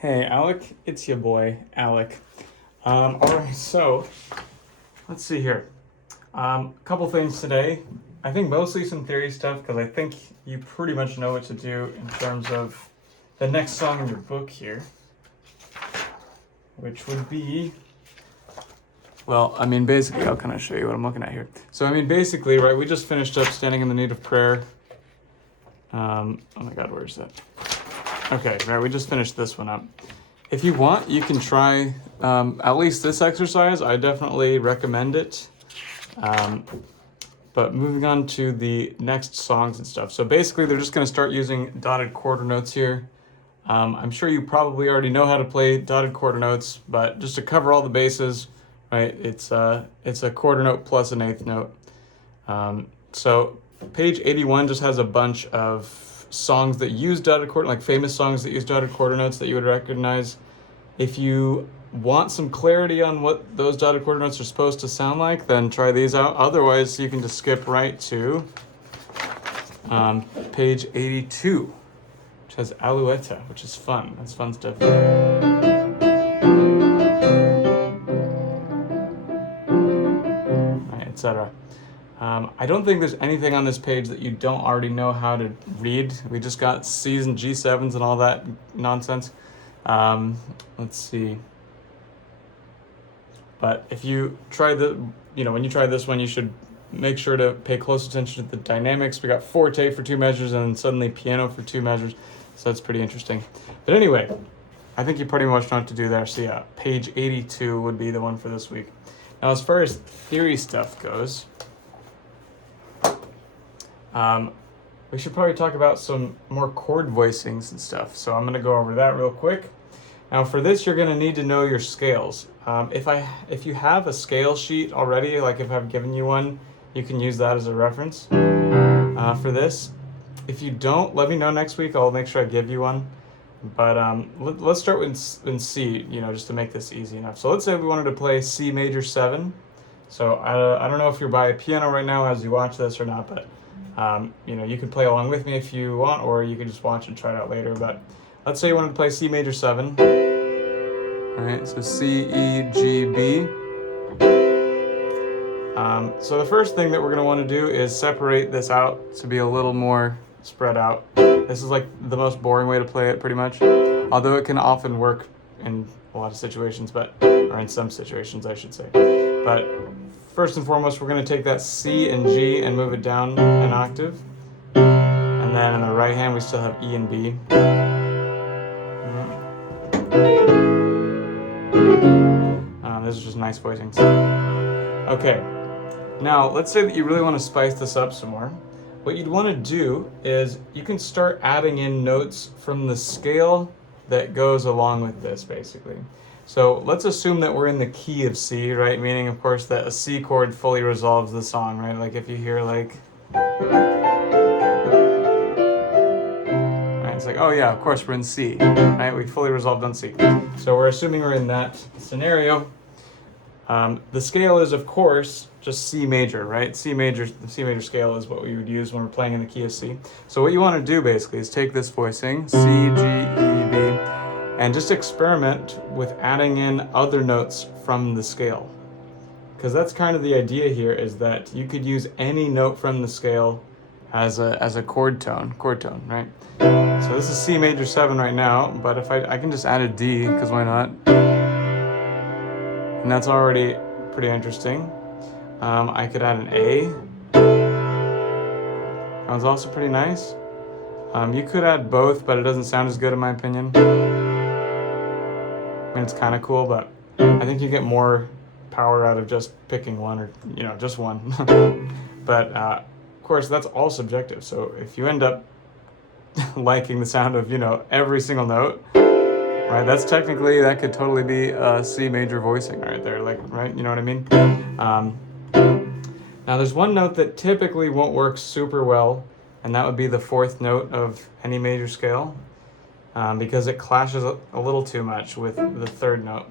Hey, Alec, it's your boy, Alec. All right, so let's see here. Couple things today. I think mostly some theory stuff because I think you pretty much know what to do in terms of the next song in your book here, which would be. Well, I mean, basically, I'll kind of show you what I'm looking at here. So, I mean, basically, right, we just finished up Standing in the Need of Prayer. Oh my God, where's that? Okay, right, we just finished this one up. If you want, you can try at least this exercise. I definitely recommend it. But moving on to the next songs and stuff. So basically, they're just going to start using dotted quarter notes here. I'm sure you probably already know how to play dotted quarter notes, but just to cover all the bases, right? It's a quarter note plus an eighth note. So page 81 just has a bunch of songs that use dotted quarter, like famous songs that use dotted quarter notes that you would recognize. If you want some clarity on what those dotted quarter notes are supposed to sound like, then try these out. Otherwise, you can just skip right to page 82, which has Alouetta, which is fun. That's fun stuff. Right, etc. I don't think there's anything on this page that you don't already know how to read. We just got C's and G7s and all that nonsense. Let's see. But if you try when you try this one, you should make sure to pay close attention to the dynamics. We got forte for 2 measures and then suddenly piano for 2 measures. So that's pretty interesting. But anyway, I think you pretty much know what to do there. So yeah, page 82 would be the one for this week. Now, as far as theory stuff goes, we should probably talk about some more chord voicings and stuff. So I'm going to go over that real quick. Now for this, you're going to need to know your scales. If you have a scale sheet already, like if I've given you one, you can use that as a reference for this. If you don't, let me know next week. I'll make sure I give you one. But let's start with in C, just to make this easy enough. So let's say we wanted to play C major 7. So I don't know if you're by a piano right now as you watch this or not, but you can play along with me if you want, or you can just watch and try it out later. But let's say you wanted to play C major 7. All right, so C, E, G, B. So the first thing that we're going to want to do is separate this out to be a little more spread out. This is like the most boring way to play it, pretty much. Although it can often work in a lot of situations, or in some situations, I should say. But first and foremost, we're going to take that C and G and move it down an octave. And then in the right hand, we still have E and B. These are just nice voicings. Okay, now let's say that you really want to spice this up some more. What you'd want to do is you can start adding in notes from the scale that goes along with this, basically. So let's assume that we're in the key of C, right? Meaning, of course, that a C chord fully resolves the song, right? Like if you hear right, it's like, oh yeah, of course we're in C, right? We fully resolved on C. So we're assuming we're in that scenario. The scale is, of course, just C major, right? The C major scale is what we would use when we're playing in the key of C. So what you want to do basically is take this voicing, C, G, E, B, and just experiment with adding in other notes from the scale. Because that's kind of the idea here, is that you could use any note from the scale as a chord tone, right? So this is C major 7 right now, but if I can just add a D, because why not? And that's already pretty interesting. I could add an A. That one's also pretty nice. You could add both, but it doesn't sound as good in my opinion. I mean, it's kind of cool, but I think you get more power out of just picking one, or just one. But of course, that's all subjective. So if you end up liking the sound of every single note, right, that could totally be a C major voicing right there, right? You know what I mean? Now there's one note that typically won't work super well, and that would be the 4th note of any major scale, because it clashes a little too much with the 3rd note.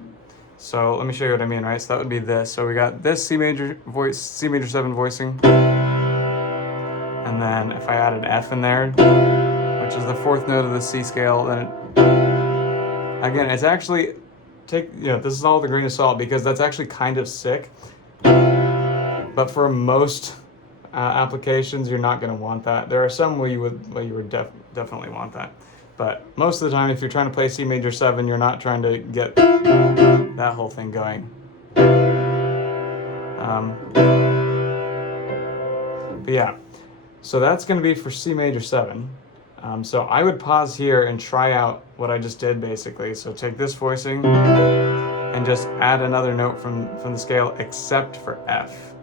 So let me show you what I mean, right? So that would be this. So we got this C major 7 voicing, and then if I add an F in there, which is the 4th note of the C scale, then Again, it's actually, this is all with a grain of salt because that's actually kind of sick. But for most applications, you're not going to want that. There are some where you would definitely want that. But most of the time, if you're trying to play C major 7, you're not trying to get that whole thing going. But yeah, so that's going to be for C major 7. So I would pause here and try out what I just did basically. So take this voicing and just add another note from the scale except for F.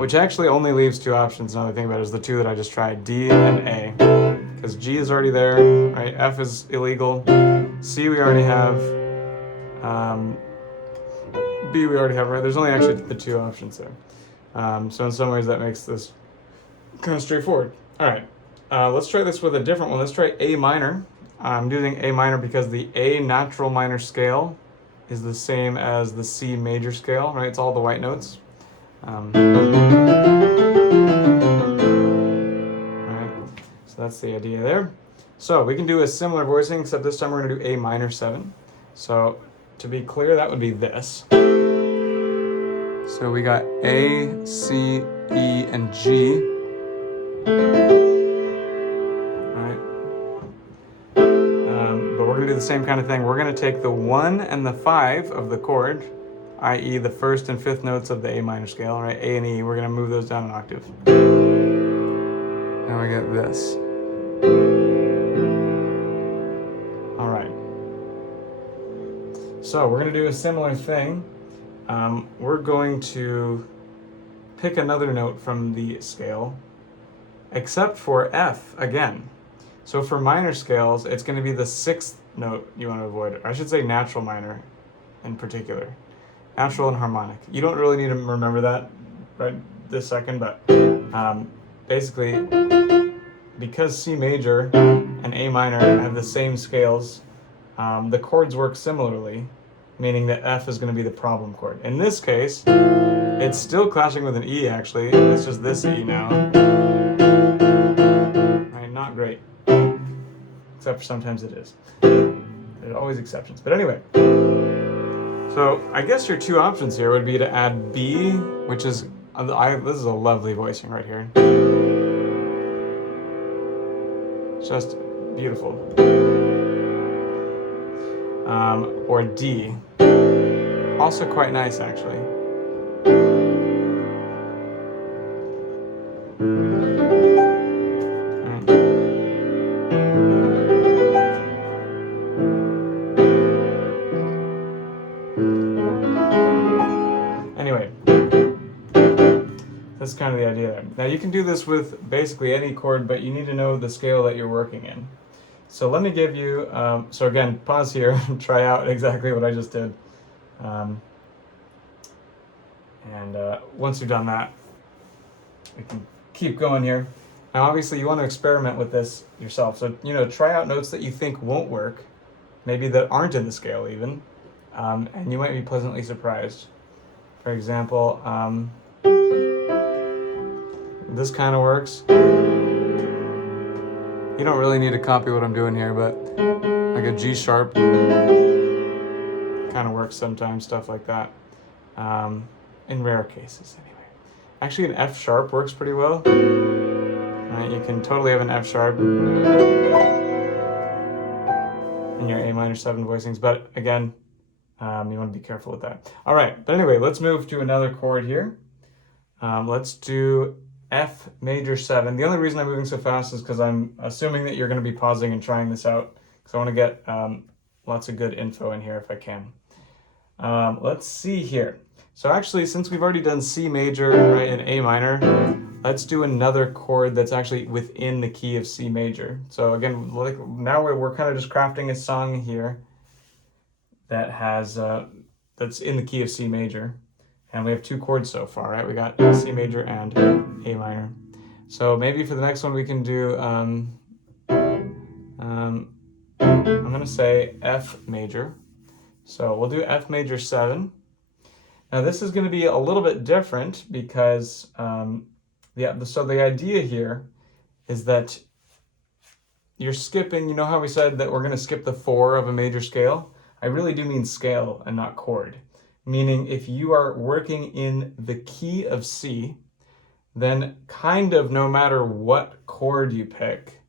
Which actually only leaves 2 options. Another thing about it is the 2 that I just tried, D and A. Because G is already there, right? F is illegal. C we already have. B we already have, right? There's only actually the 2 options there. So in some ways that makes this kind of straightforward. All right, let's try this with a different one. Let's try A minor. I'm using A minor because the A natural minor scale is the same as the C major scale, right? It's all the white notes. Right, so that's the idea there. So we can do a similar voicing, except this time we're going to do A minor 7. So to be clear, that would be this. So we got A, C, E, and G. Alright. But we're going to do the same kind of thing. We're going to take the 1 and the 5 of the chord, i.e. the 1st and 5th notes of the A minor scale, right? A and E, we're going to move those down an octave. Now we get this. All right. So we're going to do a similar thing. We're going to pick another note from the scale, except for F again. So for minor scales, it's going to be the 6th note you want to avoid. Or I should say natural minor in particular. Natural and harmonic. You don't really need to remember that right this second, but basically, because C major and A minor have the same scales, the chords work similarly, meaning that F is going to be the problem chord. In this case, it's still clashing with an E actually. It's just this E now. Right, not great. Except for sometimes it is. There's always exceptions. But anyway. So I guess your 2 options here would be to add B, which is, this is a lovely voicing right here. Just beautiful. Or D, also quite nice actually. Anyway, that's kind of the idea there. Now you can do this with basically any chord, but you need to know the scale that you're working in. So let me give you, so again, pause here and try out exactly what I just did. Once you've done that, we can keep going here. Now obviously you want to experiment with this yourself. So, try out notes that you think won't work, maybe that aren't in the scale even, and you might be pleasantly surprised. For example, this kind of works. You don't really need to copy what I'm doing here, but like a G sharp kind of works sometimes, stuff like that. In rare cases, anyway. Actually, an F sharp works pretty well. Right, you can totally have an F sharp in your A minor 7 voicings, but again, you want to be careful with that. All right, but anyway, let's move to another chord here. Let's do F major 7. The only reason I'm moving so fast is because I'm assuming that you're going to be pausing and trying this out, because I want to get lots of good info in here if I can. Let's see here. So actually, since we've already done C major, right, and A minor, let's do another chord that's actually within the key of C major. So again, like now we're kind of just crafting a song here that has that's in the key of C major. And we have 2 chords so far, right? We got C major and A minor. So maybe for the next one we can do, I'm gonna say F major. So we'll do F major 7. Now this is gonna be a little bit different because, so the idea here is that you're skipping, you know how we said that we're going to skip the 4 of a major scale? I really do mean scale and not chord. Meaning if you are working in the key of C, then kind of no matter what chord you pick,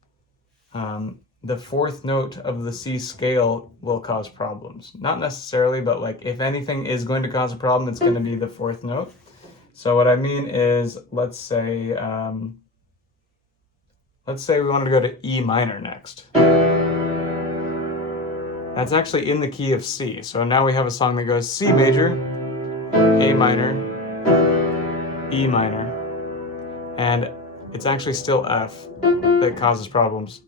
the 4th note of the C scale will cause problems. Not necessarily, but like if anything is going to cause a problem, it's going to be the 4th note. So what I mean is, let's say we wanted to go to E minor next. That's actually in the key of C. So now we have a song that goes C major, A minor, E minor, and it's actually still F that causes problems.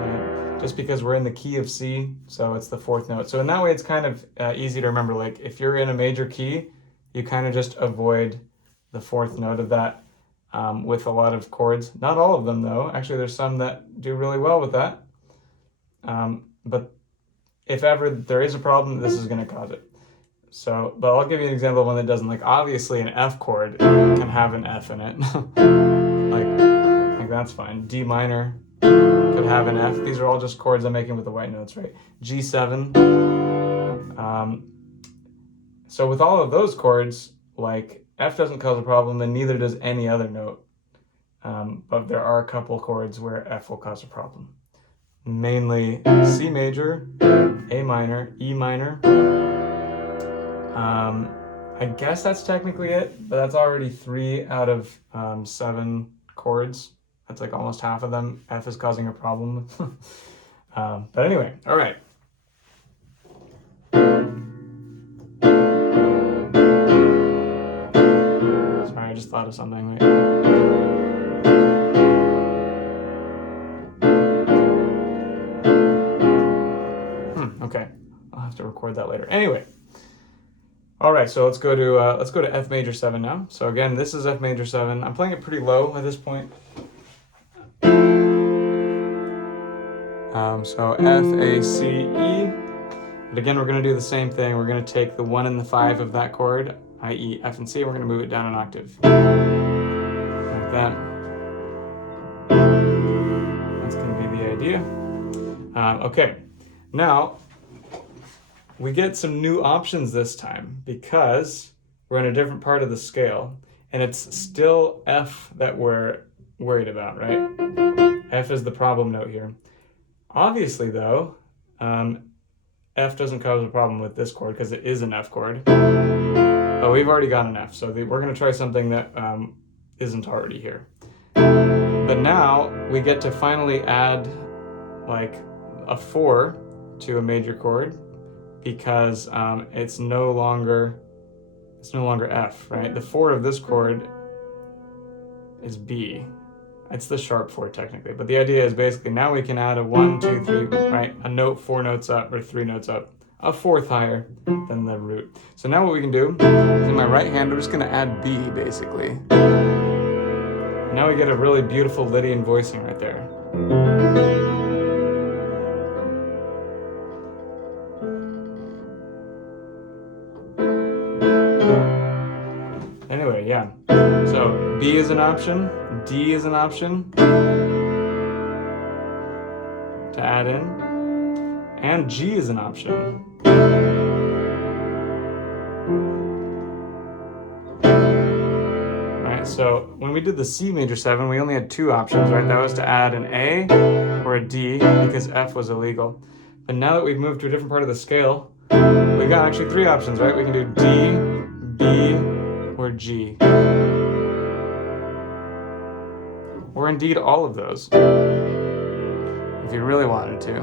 Right? Just because we're in the key of C, so it's the 4th note. So in that way, it's kind of easy to remember. Like if you're in a major key, you kind of just avoid the 4th note of that with a lot of chords. Not all of them, though. Actually, there's some that do really well with that. But if ever there is a problem, this is going to cause it. So, but I'll give you an example of one that doesn't. Like obviously an F chord can have an F in it. like that's fine. D minor could have an F. These are all just chords I'm making with the white notes, right? G7. So with all of those chords, like F doesn't cause a problem and neither does any other note. But there are a couple chords where F will cause a problem. Mainly C major, A minor, E minor. I guess that's technically it, but that's already 3 out of 7 chords. That's like almost half of them. F is causing a problem. But anyway, all right. Sorry, I just thought of something. Wait. Okay, I'll have to record that later. Anyway, all right. So let's go to F major 7 now. So again, this is F major 7. I'm playing it pretty low at this point. So F, A, C, E. But again, we're going to do the same thing. We're going to take the 1 and the 5 of that chord, i.e. F and C, and we're going to move it down an octave. Like that. That's going to be the idea. Okay, now we get some new options this time because we're in a different part of the scale, and it's still F that we're worried about, right? F is the problem note here. Obviously, though, F doesn't cause a problem with this chord because it is an F chord. But we've already got an F, so we're going to try something that isn't already here. But now we get to finally add like a 4 to a major chord because it's no longer F, right? The 4 of this chord is B. It's the sharp 4 technically, but the idea is basically now we can add a 1, 2, 3, right? A note 4 notes up or 3 notes up, a 4th higher than the root. So now what we can do is in my right hand, I'm just going to add B basically. Now we get a really beautiful Lydian voicing right there. Anyway, yeah. So B is an option, D is an option to add in, and G is an option. Right, so when we did the C major 7, we only had 2 options, right? That was to add an A or a D because F was illegal. But now that we've moved to a different part of the scale, we got actually 3 options, right? We can do D, B, or G. Or indeed all of those, if you really wanted to.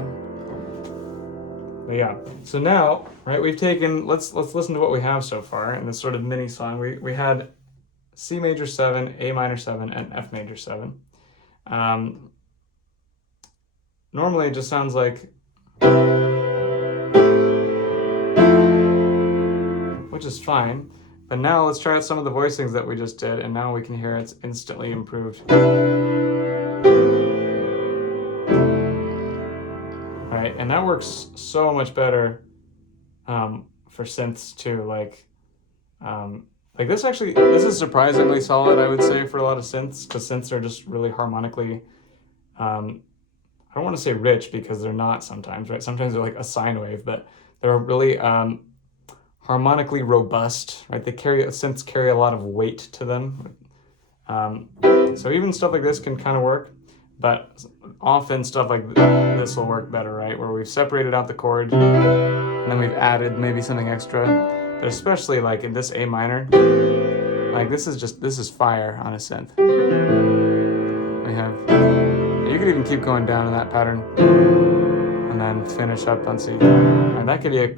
But yeah, so now, right, we've taken, let's listen to what we have so far in this sort of mini song. We had C major 7, A minor 7, and F major 7. Normally it just sounds like, which is fine. But now let's try out some of the voicings that we just did, and now we can hear it's instantly improved. Right, and that works so much better for synths too. Like, Like this is surprisingly solid, I would say, for a lot of synths, because synths are just really harmonically, I don't want to say rich because they're not sometimes, right? Sometimes they're like a sine wave, but they're really harmonically robust, right? Synths carry a lot of weight to them. So even stuff like this can kind of work, but often stuff like this will work better, right? Where we've separated out the chord and then we've added maybe something extra. But especially like in this A minor, like this is fire on a synth. We have, you could even keep going down in that pattern and then finish up on C. And that could be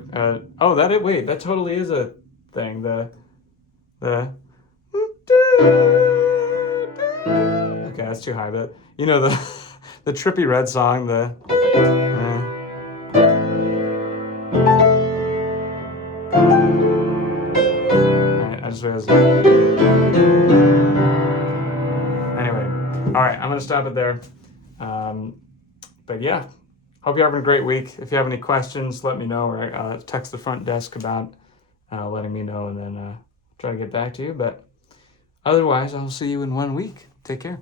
wait, that totally is a thing. The okay, that's too high, but you know the the Trippie Red song, I just realized. Anyway, all right, I'm gonna stop it there. But yeah, hope you're having a great week. If you have any questions, let me know, or text the front desk about letting me know, and then try to get back to you. But otherwise, I'll see you in 1 week. Take care.